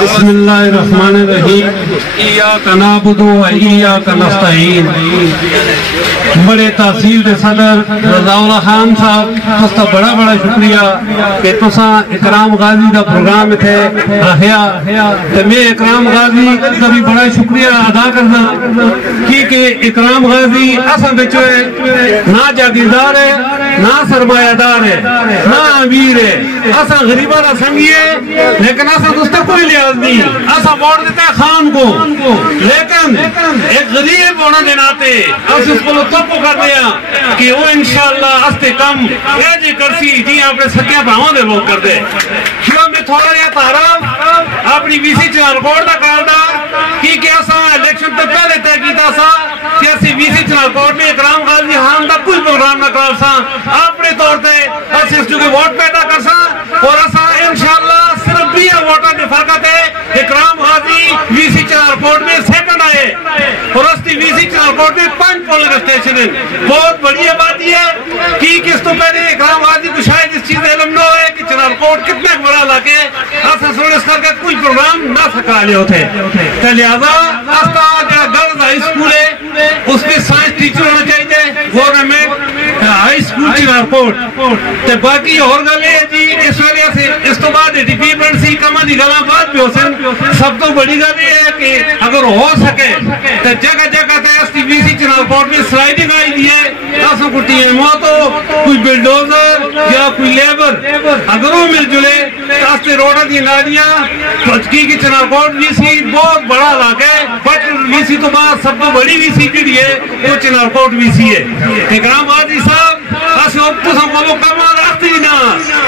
بسم اللہ الرحمن الرحیم ایاک نعبد و ایاک نستعین۔ بڑے تحصیل دے صدر رضا اللہ خان صاحب تستا بڑا بڑا شکریہ کہ تساں اکرام غازی دا پروگرام تھے رہیا تے میں اکرام غازی کا بھی بڑا شکریہ ادا کرنا کہ اکرام غازی اساں بچے نہ جاگیردار ہے نہ سرمایہ دار ہے نہ امیر ہے، اساں غریباں دا سنگی ہے لیکن اساں دوستا کوئی لحاظ نہیں، اساں ووٹ دیتا ہے خان کو لیکن ایک غریب ہونا دے ناتے اس کو توپو کر دیا کہ وہ انشاءاللہ استے کم ایجی کرسی جی اپنے سکیاں پاہوں دے لوگ کر دے۔ کیوں میں تھوڑا رہا تارا اپنی وی سی چنال کوٹ دا کارڈا کی اساں الیکشن تے پہلے طے کیتا سا کہ اسی وی سی چنال کوٹ میں اکرام غازی خان دا کوئی پروگرام نہ کر سا، اپنے طور تے اس جو کہ ووٹ پیدا کر سا اور اساں انشاءاللہ صرف 20 ووٹاں دے فرقت ہے اکرام غازی وی سی چنال کوٹ میں سیکنڈ آئے اور اس دی وی سی چنال کوٹ میں 5 پولنگ اسٹیشن ہے۔ بہت بڑی بات یہ ہے کہ کس تو پہلے اکرام غازی کو شاید اس چیز علم نہ ہوئے کہ چنال کوٹ کتنا بڑا علاقے اساں سونے اس کر کے کوئی پروگرام نہ سکا لے ہوتے تو لہذا استا جو گرلز ہائی اسکول ہے اس میں سائنس ٹیچر ہونا چاہیے گورنمنٹ ہائی اسکول چنال کوٹ تے باقی اور گلے ہے جی اس وجہ سے اس تو بعد ڈیپارٹمنٹ سی کما دی گلاں بات بھی ہو سن سب تو بڑی گل یہ ہے کہ اگر ہو سکے تو جگہ جگہ تے اس ٹی وی سی چنال کوٹ میں سلائڈنگ آئی دی ہے اساں کو ٹی ایم تو کوئی بلڈوزر یا کوئی لیبر اگر وہ مل جلے راستے روڈاں دی نالیاں پچکی کی چنال کوٹ وی سی بہت بڑا علاقہ ہے بٹ وی سی تو بعد سب تو بڑی وی سی جڑی ہے وہ چنال کوٹ وی سی ہے۔ اکرام غازی صاحب اساں تساں بولو کمال رکھتی نہ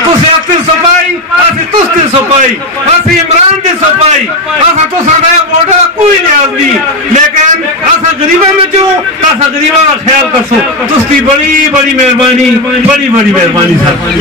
تسے اکثر صفائی اساں تستے صفائی اساں عمران دے صفائی اساں تساں دا ووٹ کوئی لحاظ نہیں لیکن اساں غریباں میں جو اساں غریباں دا خیال کرسو تستی بڑی بڑی مہربانی صاحب۔